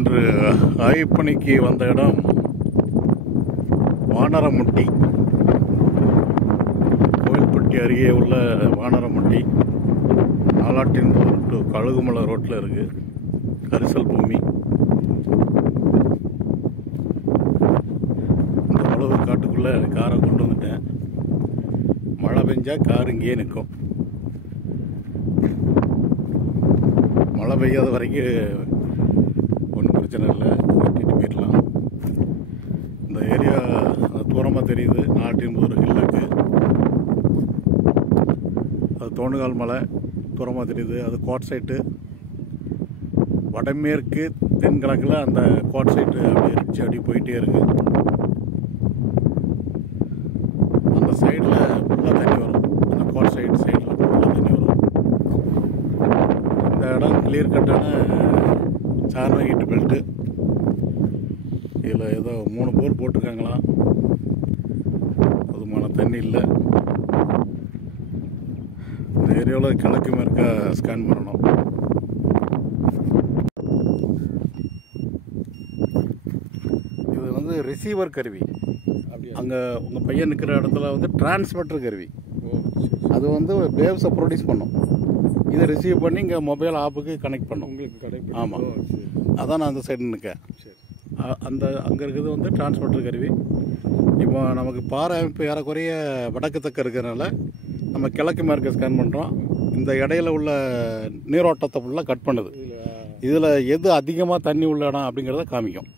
இன்று ஆய்ப்பணிக்கு வந்த இடம் வானரமுட்டி, கோவில்பட்டி அருகே உள்ள வானரமுட்டி. நாலாட்டின்பூர் டு கழுகுமலை ரோட்டில் இருக்கு. கரிசல் பூமி. இந்த உழவு காட்டுக்குள்ள காரை கொண்டு வந்துட்டேன். மழை பெஞ்சா கார் இங்கேயே நிற்கும். மழை பெய்யாத வரைக்கும் ஒன்றும் பிரச்சனை இல்லை, ஓட்டிட்டு போயிடலாம். இந்த ஏரியா தூரமாக தெரியுது. நாட்டின்பூர் இல்லைக்கு அது தோணுகால் மலை தூரமாக தெரியுது. அது கோட் சைட்டு. வடமேற்கு தென்கிழக்கில் அந்த கோட் சைட்டு அப்படி இருந்துச்சு, அப்படி போயிட்டே இருக்கு. அந்த சைடில் ஃபுல்லாக தண்ணி வரும். அந்த கோட் சைடில் ஃபுல்லாக தண்ணி வரும். இந்த இடம் கிளியர் கட்டான சார்னா ஹீட்டு பெல்ட்டு. இதில் ஏதோ 3 போர் போட்டிருக்காங்களாம். போதுமான தண்ணி இல்லை. இந்த ஏரியாவில் கிழக்கு மேற்கா ஸ்கேன் பண்ணணும். இது வந்து ரிசீவர் கருவி. அங்கே உங்கள் பையன் நிற்கிற இடத்துல வந்து டிரான்ஸ்மிட்டர் கருவி. அது வந்து வேவ்ஸை ப்ரொடியூஸ் பண்ணும். இதை ரிசீவ் பண்ணி இங்கே மொபைல் ஆப்புக்கு கனெக்ட் பண்ணும். உங்களுக்கு ஆமாம், அதான் நான் அந்த சைடு நிற்கேன். அங்கே இருக்கிறது வந்து டிரான்ஸ்மிட்டர் கருவி. இப்போ நமக்கு பாறை அமைப்பு ஏறக்குறைய வடக்கு தக்க இருக்கிறதுனால நம்ம கிழக்கு மேற்க ஸ்கேன் பண்ணுறோம். இந்த இடையில உள்ள நீரோட்டத்தை ஃபுல்லாக கட் பண்ணுது. இதில் எது அதிகமாக தண்ணி உள்ள இடம் அப்படிங்கிறத காமிக்கும்.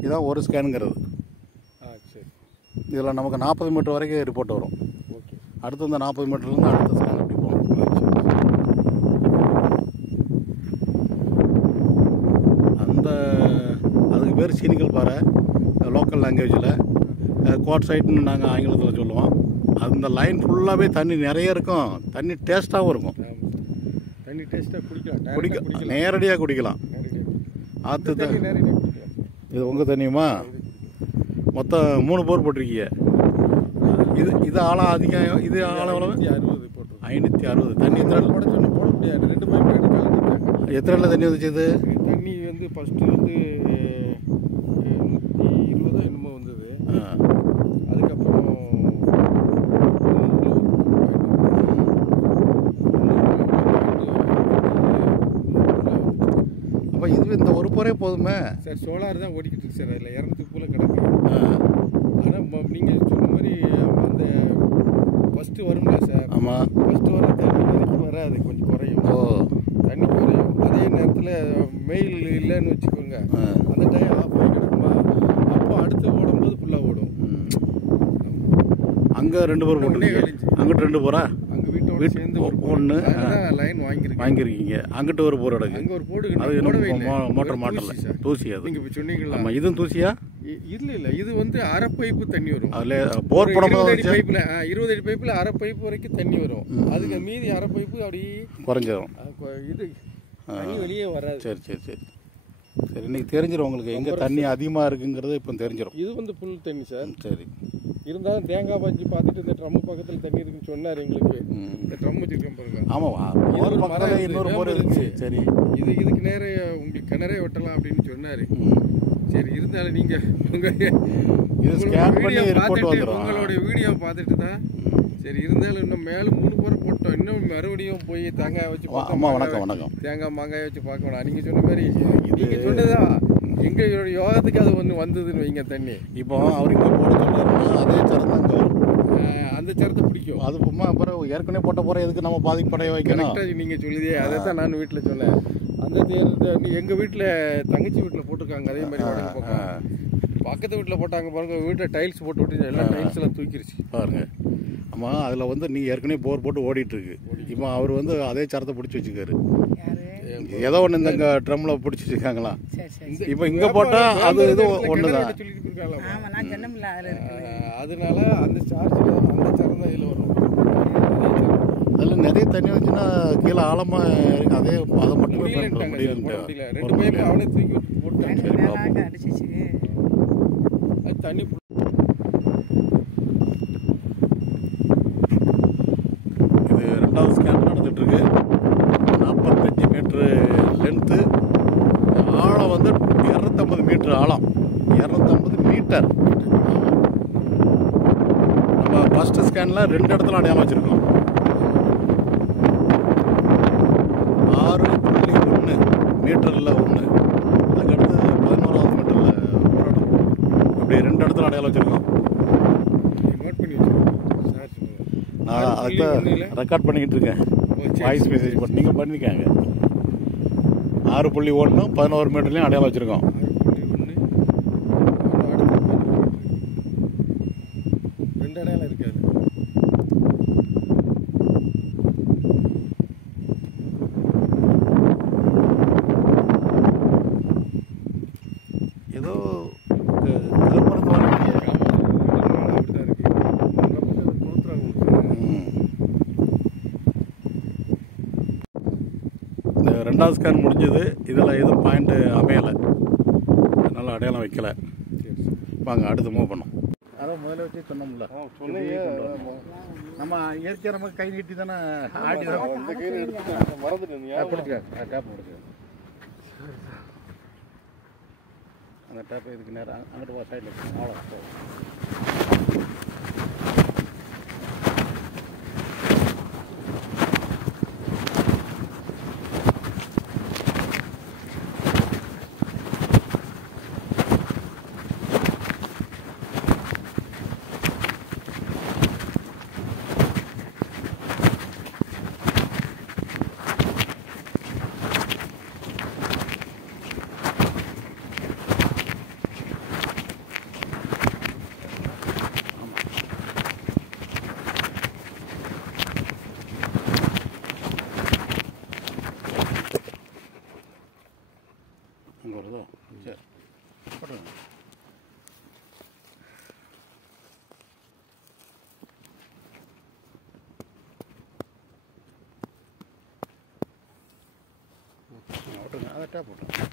இதுதான் ஒரு ஸ்கேனுங்கிறது. இதில் நமக்கு 40 மீட்டர் வரைக்கும் ரிப்போர்ட் வரும். அடுத்து இந்த 40 மீட்டர்லேருந்து அடுத்த ஸ்கேன் அப்படி போகும். அதுக்கு பேர் சீனிக்கல் பாறை. லோக்கல் லாங்குவேஜில் கோட் சைட்னு நாங்கள் ஆங்கிலத்தில் சொல்லுவோம். அந்த லைன் ஃபுல்லாகவே தண்ணி நிறைய இருக்கும். தண்ணி டேஸ்ட்டாகவும் இருக்கும். தண்ணி டேஸ்ட்டாக குடிக்கலாம், நேரடியாக குடிக்கலாம். ஆற்று இது உங்கள் தண்ணியுமா? மொத்தம் 3 போர் போட்டிருக்கீங்க. இது ஆழம் அதிகம். இது ஆழம் எவ்வளவு? 560. தண்ணி எத்தனை போட முடியாது. 2 பைப் எடுக்கலாம். எத்தனை தண்ணி வந்துச்சு? இது தண்ணி வந்து ஃபஸ்ட்டு வந்து 120 என்னமோ வந்தது. அதுக்கப்புறம் அப்போ இது இந்த ஒரு போரே போதுமே சார். சோலார் தான் ஓடிக்கிட்டு இருக்கு சார். அதில் 200 போல கிடக்கு. ஆனால் நீங்கள் சொன்ன மாதிரி அந்த ஃபஸ்ட்டு வரும்ல சார். ஆமாம், ஃபஸ்ட்டு வர தண்ணி வரைக்கும் வராது, கொஞ்சம் குறையும். தண்ணி குறையும். அதே நேரத்தில் மெயில் இல்லைன்னு வச்சுக்கோங்க, அந்த டைம் ஆஃப் ஆகி கிடக்குமா, அப்போ அடுத்து ஓடும்போது ஃபுல்லாக ஓடும். அங்கே 2 போர் போட்டுருக்கீங்க. அங்கிட்டு 2 போரா? அங்கே வீட்டோட சேர்ந்து ஒன்று லைன் வாங்கியிருக்கீங்க. அங்கிட்ட ஒரு போர் எடுக்கு. அங்கே ஒரு போடு. அது மோட்டர் மாட்டல. தூசி. அது நீங்கள் இப்போ சொன்னீங்களா? ஆமாம், இதுவும் தூசியா? இல்லை, இது வந்து அரை பைப்பு தண்ணி வரும். அதில் போர் போடும்போது 20 அடி பைப்பில் அரை பைப்பு வரைக்கும் தண்ணி வரும். அதுக்கு மீதி அரை பைப்பு அப்படி குறைஞ்சிடும். இது தண்ணி வெளியே வராது. சரி. இன்னைக்கு தெரிஞ்சிடும் உங்களுக்கு எங்கே தண்ணி அதிகமாக இருக்குங்கிறது இப்போ தெரிஞ்சிடும். இது வந்து ஃபுல் தண்ணி சார். சரி. இருந்தாலும் தேங்காய் பஞ்சு பார்த்துட்டு இந்த ட்ரம் பக்கத்தில் தண்ணி இருக்குன்னு சொன்னார் எங்களுக்கு. இந்த ட்ரம் வச்சுருக்கேன் பாருங்க. ஆமாம், இன்னொரு போர் இருக்கு. சரி, இதுக்கு நேரம் உங்களுக்கு கிணறே வெட்டலாம் அப்படின்னு சொன்னார். சரி, இருந்தாலும் நீங்கள் உங்களுடைய வீடியோ பார்த்துட்டு தான் சரி. இருந்தாலும் இன்னும் மேலே 3 போரை போட்டோம். இன்னும் மறுபடியும் போய் தேங்காய் வச்சு வணக்கம் தேங்காய் மாங்காய் வச்சு பார்க்கணும். நீங்கள் சொன்ன மாதிரி நீங்கள் சொன்னதா எங்களோட யோகத்துக்கு அது ஒன்று வந்ததுன்னு வைங்க தண்ணி. இப்போ அவர் இங்கே போட சொல்றாருன்னா அதே சரம் தான் வரும். அந்த சரத்தை பிடிக்கும். அது அப்புறம் ஏற்கனவே போட்ட போகிற எதுக்கு நம்ம பாதிப்படைய வைக்கணும்? நீங்கள் சொல்லிதே அதை தான் நான் வீட்டில் சொன்னேன். அந்த தேர்தல் எங்கள் வீட்டில் தங்கச்சி வீட்டில் போட்டிருக்காங்க. அதே மாதிரி பக்கத்து வீட்டில் போட்டாங்க பாருங்க. வீட்டில் டைல்ஸ் போட்டு விட்டு எல்லாம் டைல்ஸ் எல்லாம் தூக்கிடுச்சு பாருங்க. ஆமாம், அதில் வந்து நீ ஏற்கனவே போர் போட்டு ஓடிட்டு இருக்கு. இப்போ அவர் வந்து அதே சரத்தை பிடிச்சி வச்சுக்காரு. ஏதோ ஒன்று இந்த ட்ரம்ல பிடிச்சி வச்சுருக்காங்களா? இப்போ இங்கே போட்டால் அது இது ஒன்று தான். அதனால அந்த சார்ஜ் அந்த சரம் தான் இதில் வரும். அதில் நிறைய தண்ணி வச்சுன்னா கீழே ஆழமாக இருக்கு. அதே அதை மட்டுமே முடியல. 2 பைப்பு அவனே தூக்கி போட்டாங்க. அது தண்ணி இது 2வது ஸ்கேன் நடந்துட்டு இருக்கு. 45 மீட்டரு லென்த்து, மீட்டர் ஆழம், 250 மீட்டர். நம்ம ஃபஸ்ட்டு ஸ்கேனில் 2 இடத்துல அடையாளம் வச்சுருக்கோம். 6.1 மீட்டரில் 1, அதுக்கடுத்து 11வது மீட்டரில் ஒரு இடம், இப்படி 2 இடத்துல அடையாளம் வச்சுருக்கோம். நான் அதுதான் ரெக்கார்ட் பண்ணிக்கிட்டு இருக்கேன், வாய்ஸ் மெசேஜ் பண்ணி நீங்கள் பண்ணிக்காங்க. 6.1 11 மீட்டர்லையும் அடையாளம் வச்சுருக்கோம். 2 அடையாளம் இருக்காது. ஏதோ இந்த 2வது ஸ்கேன் முடிஞ்சது. இதில் எதுவும் பாயிண்ட் அமையலை, அதனால் அடையாளம் வைக்கலை. வாங்க அடுத்து மூவ் பண்ணோம். அதான் முதல்ல வச்சு சொன்னோம்ல, நம்ம இயற்கையாக நமக்கு கை நீட்டி தானே ஆடி மறந்துட்டேன். டேப் முடிச்சு அந்த டேப்பை இதுக்கு நேரம் அங்கிட்டு வா, சைடில் அவ்வளோ. அங்கே வருதோ? சரி போட்டுருங்க. விட்டுருங்க, அதை டேப் போட்டுருங்க.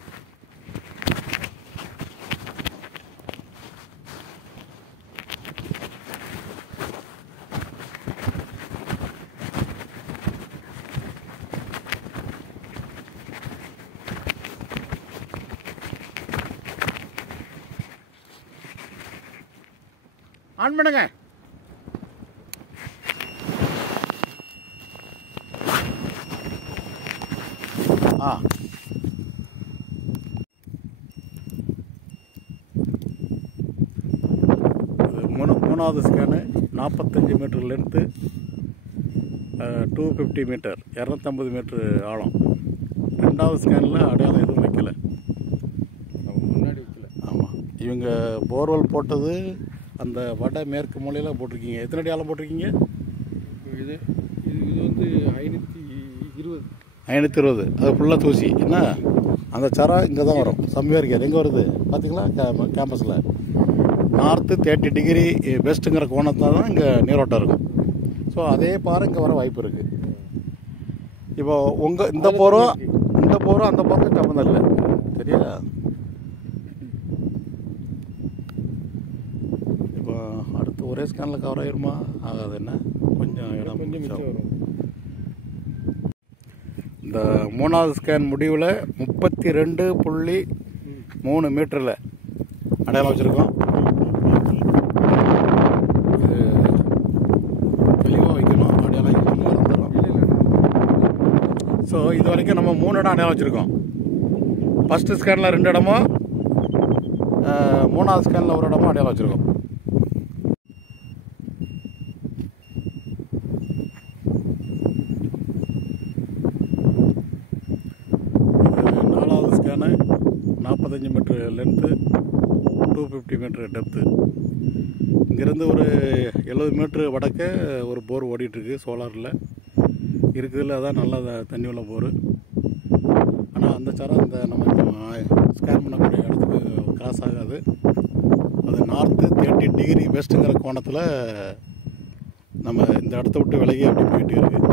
ஆன் பண்ணுங்க. மூணாவது scan 45 metre length, 250 metre, 250 metre ஆழம். 2வது ஸ்கேனில் அடையாளம் எதுவும் வைக்கலை, முன்னாடி வைக்கல. ஆமாம், இவங்க போர்வெல் போட்டது அந்த வட மேற்கு மூலையில் போட்டிருக்கீங்க. எத்தனை அடி ஆழம் போட்டிருக்கீங்க? இது இது வந்து 520. 520. அது ஃபுல்லாக தூசி. என்ன அந்த சரம் இங்கே தான் வரும். சம்வேரிக்கார் எங்கே வருது பார்த்தீங்களா? கேம்பஸில் நார்த்து 30 டிகிரி வெஸ்ட்டுங்கிற கோணத்தில் தான் இங்கே நீரோட்டம் இருக்கும். ஸோ அதே பாறை இங்கே வர வாய்ப்பு இருக்குது. இப்போ உங்கள் இந்த போரும் அந்த போருக்கு சம்மந்தம் இல்லை, சரியா? இப்போ அடுத்து ஒரே ஸ்கேனில் கவர் ஆகிருமா? ஆகாது. என்ன கொஞ்சம் இடம் மிச்சம் வரும். இந்த 3வது ஸ்கேன் முடிவில் 32.3 மீட்டரில் அடையாளம் வச்சுருக்கோம். இது தெளிவாக வைக்கணும், அடையாளம் வைக்கணும் வந்துடும். ஸோ இது வரைக்கும் நம்ம 3 இடம் அடையாளம் வச்சுருக்கோம். ஃபஸ்ட்டு ஸ்கேனில் 2 இடமும், 3வது ஸ்கேனில் ஒரு இடமும் அடையாளம் வச்சுருக்கோம். Scan 45 metre length, 250 metre depth. இங்கேருந்து ஒரு 70 மீட்ரு வடக்க ஒரு போர் ஓடிட்டுருக்கு, சோலாரில் இருக்குதுல்ல. அதான் நல்லா தண்ணி உள்ள போர். ஆனால் அந்த சரம் இந்த நம்ம ஸ்கேன் பண்ணக்கூடிய இடத்துக்கு கிராஸ் ஆகாது. அது நார்த்து 30 டிகிரி வெஸ்ட்டுங்கிற கோணத்தில் நம்ம இந்த இடத்த விட்டு விலகி அப்படி போயிட்டு இருக்குது.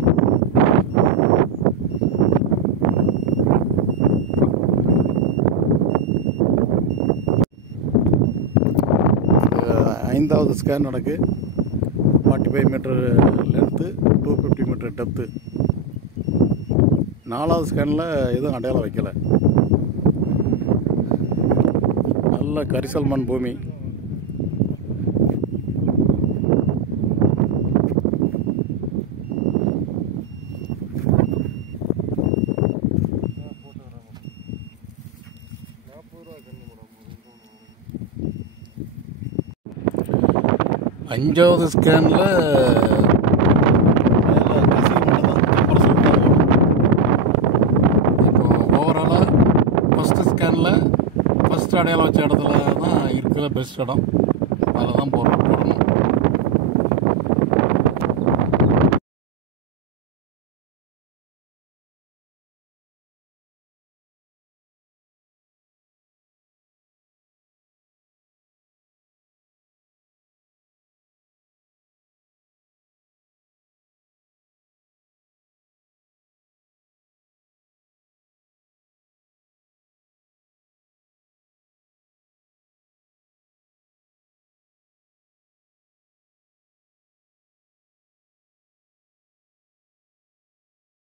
5வது ஸ்கேன் நடக்கு. 45 மீட்டர் லென்த்து, 250 மீட்டர் டெப்த்து. 4வது ஸ்கேனில் எதுவும் அடையாளம் வைக்கலை. நல்ல கரிசல் மண் பூமி. அஞ்சாவது ஸ்கேனில் இப்போ ஓவராலாக ஃபஸ்ட்டு ஸ்கேனில் ஃபஸ்ட்டு அடையாளம் வச்ச இடத்துல தான் இருக்கிற பெஸ்ட் இடம். அதில் தான் போடணும்.